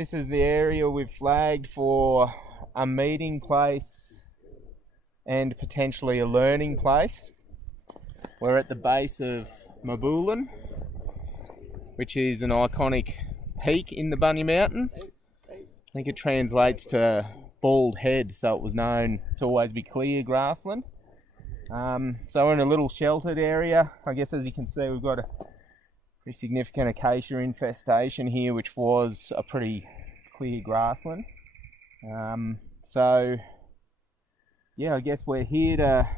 This is the area we've flagged for a meeting place and potentially a learning place. We're at the base of Mabulan, which is an iconic peak in the Bonye Mountains. I think it translates to bald head, so it was known to always be clear grassland. So we're in a little sheltered area. I guess as you can see, we've got a pretty significant acacia infestation here, which was a pretty clear grassland. So yeah, I guess we're here to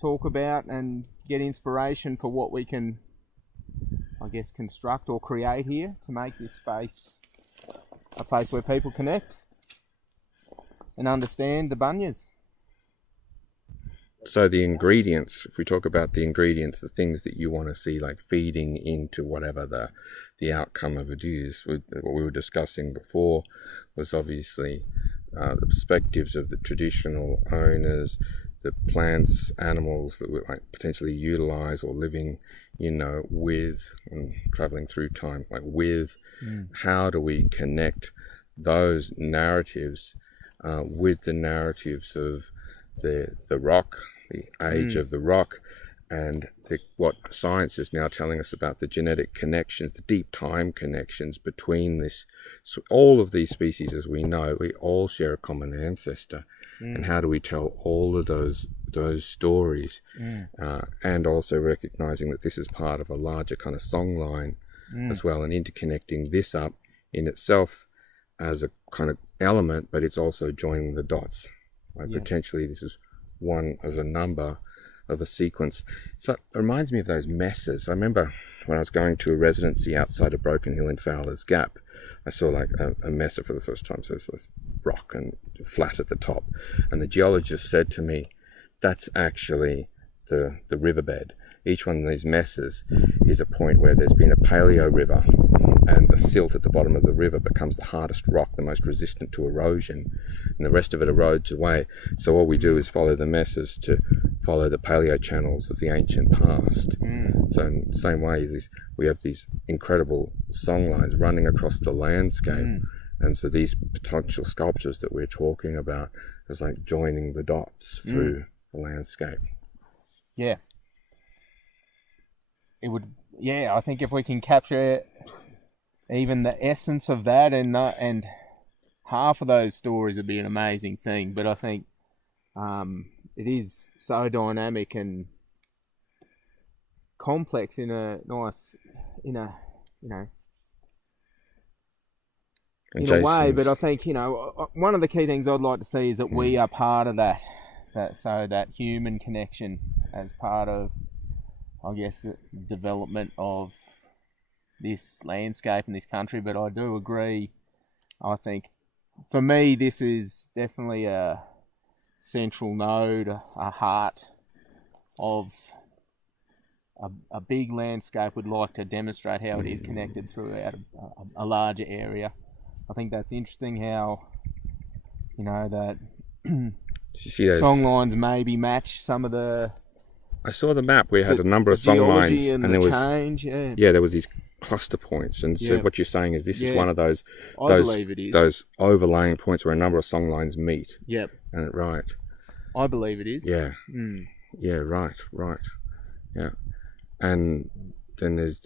talk about and get inspiration for what we can, I guess, construct or create here to make this space a place where people connect and understand the bunyas. So the ingredients, if we talk about the ingredients, the things that you want to see like feeding into whatever the outcome of it is, what we were discussing before was obviously the perspectives of the traditional owners, the plants, animals that we might potentially utilize or living, with and traveling through time, with how do we connect those narratives with the narratives of the rock, the age of the rock, and what science is now telling us about the genetic connections, the deep time connections between this. So all of these species, as we know, we all share a common ancestor. And how do we tell all of those stories? And also recognizing that this is part of a larger kind of song line as well, and interconnecting this up in itself as a kind of element, but it's also joining the dots. Potentially this is one as a number of a sequence. So it reminds me of those messes. I remember when I was going to a residency outside of Broken Hill in Fowler's Gap, I saw like a mesa for the first time. So it's this rock and flat at the top. And the geologist said to me, that's actually the riverbed. Each one of these mesas is a point where there's been a paleo river, and the silt at the bottom of the river becomes the hardest rock, the most resistant to erosion, and the rest of it erodes away. So all we do is follow the mesas to follow the paleo channels of the ancient past. So in the same way, we have these incredible song lines running across the landscape. And so these potential sculptures that we're talking about is like joining the dots through the landscape. Yeah. It would, I think if we can capture even the essence of that and half of those stories would be an amazing thing. But I think it is so dynamic and complex in a way. But I think, one of the key things I'd like to see is that we are part of that human connection as part of, I guess, the development of this landscape in this country. But I do agree, I think for me this is definitely a central node, a heart of a big landscape. Would like to demonstrate how it is connected throughout a larger area. I think that's interesting how that song lines maybe match some of the. I saw the map where you had a number of song lines, and there was change. There was these cluster points, and so what you're saying is this is one of those. I believe it is those overlaying points where a number of song lines meet. Yep. And right. I believe it is. Yeah. Yeah. Right. Yeah. And then there's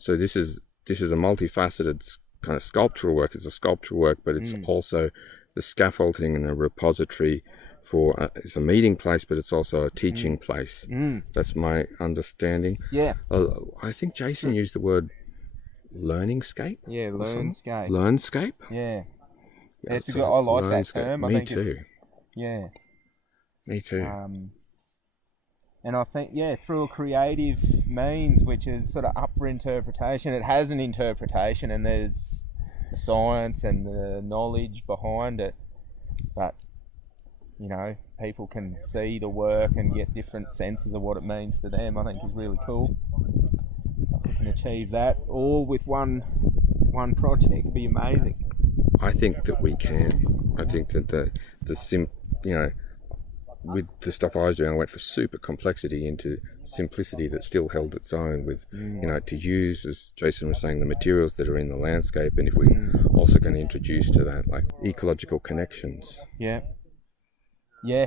so this is a multifaceted kind of sculptural work. It's a sculptural work, but it's also the scaffolding and a repository for it's a meeting place, but it's also a teaching place. That's my understanding. Yeah. I think Jason used the word learningscape. Yeah, learnscape. Learnscape. Yeah. It's good. I like that term. Me too. Yeah. Me too. And I think, through a creative means, which is sort of up for interpretation, it has an interpretation, and there's the science and the knowledge behind it. But people can see the work and get different senses of what it means to them. I think is really cool. So if we can achieve that all with one project, it'd be amazing. I think that we can. I think that with the stuff I was doing, I went for super complexity into simplicity that still held its own with, to use, as Jason was saying, the materials that are in the landscape, and if we're also going to introduce to that, like, ecological connections. Yeah. Yeah.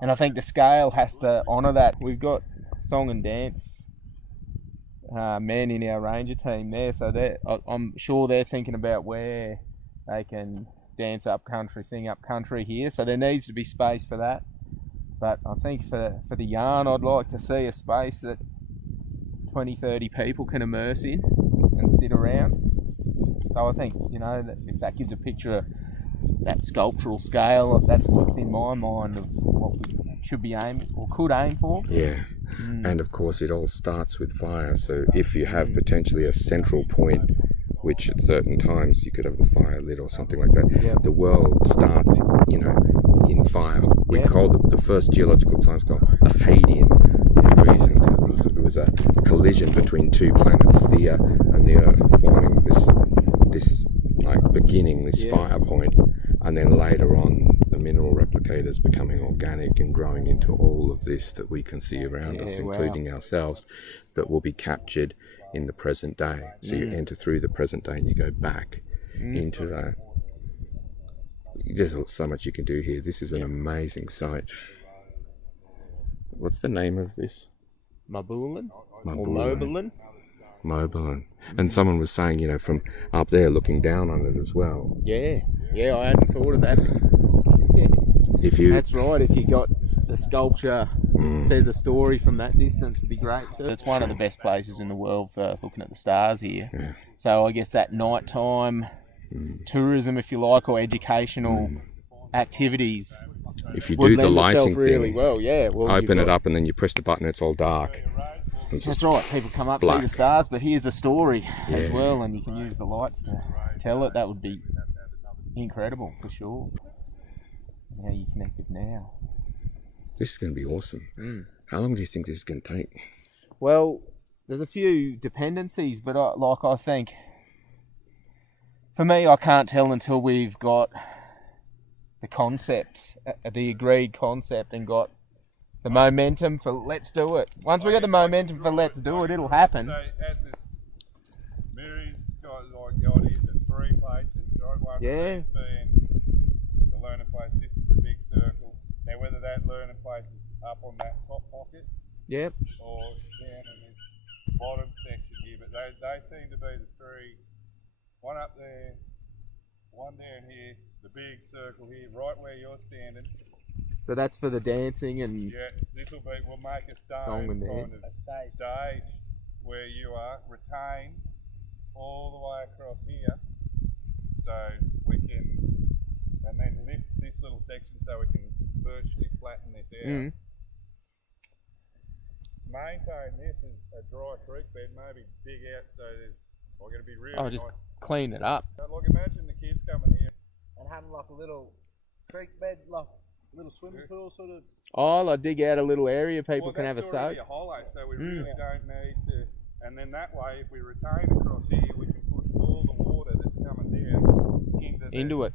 And I think the scale has to honour that. We've got song and dance men in our ranger team there, so I'm sure they're thinking about where they can dance up country, sing up country here, so there needs to be space for that. But I think for the yarn, I'd like to see a space that 20-30 people can immerse in and sit around. So I think, that if that gives a picture of that sculptural scale, that's what's in my mind of what we should be aiming or could aim for. Yeah. And of course it all starts with fire, so if you have potentially a central point, which at certain times you could have the fire lit or something like that, the world starts, in fire. We called the first geological time scale the Hadean for a reason. It was a collision between two planets, Theia and the Earth, forming this beginning, this fire point, and then later on the mineral replicators becoming organic and growing into all of this that we can see around us, including ourselves, that will be captured in the present day. So you enter through the present day and you go back into that. There's so much you can do here. This is an amazing site. What's the name of this? Mabulin? Or Mobilin? Mobilin. And someone was saying, from up there looking down on it as well. Yeah, I hadn't thought of that. That's right, if you got the sculpture says a story from that distance, it'd be great too. It's one of the best places in the world for looking at the stars here. Yeah. So I guess that nighttime tourism, if you like, or educational activities. If you do the lighting really thing, well, open it up and then you press the button, it's all dark. That's right, people come up, see the stars, but here's a story as well, and you can use the lights to tell it. That would be incredible for sure. How you connected now. This is going to be awesome. How long do you think this is going to take? Well, there's a few dependencies, but I think, for me, I can't tell until we've got the concept, the agreed concept, and got the momentum for let's do it. Once we got the momentum for let's do it, it'll happen. So at this, Mary's got the ideas in 3 places, right? One being the learner place. This is the big circle. Now, whether that learner place is up on that top pocket, or down in this bottom section here, but they seem to be the 3. One up there, one down here, the big circle here, right where you're standing. So that's for the dancing and we'll make a stone kind of a stage where you are retained all the way across here, so we can, and then lift this little section so we can virtually flatten this out. Maintain this as a dry creek bed, maybe dig out so we're going to be really just clean it up. Like, imagine the kids coming here and having like a little creek bed, like a little swimming pool sort of. I'll dig out a little area people can have a soak. It's already a hollow, so we really don't need to. And then that way, if we retain across here, we can push all the water that's coming down into it.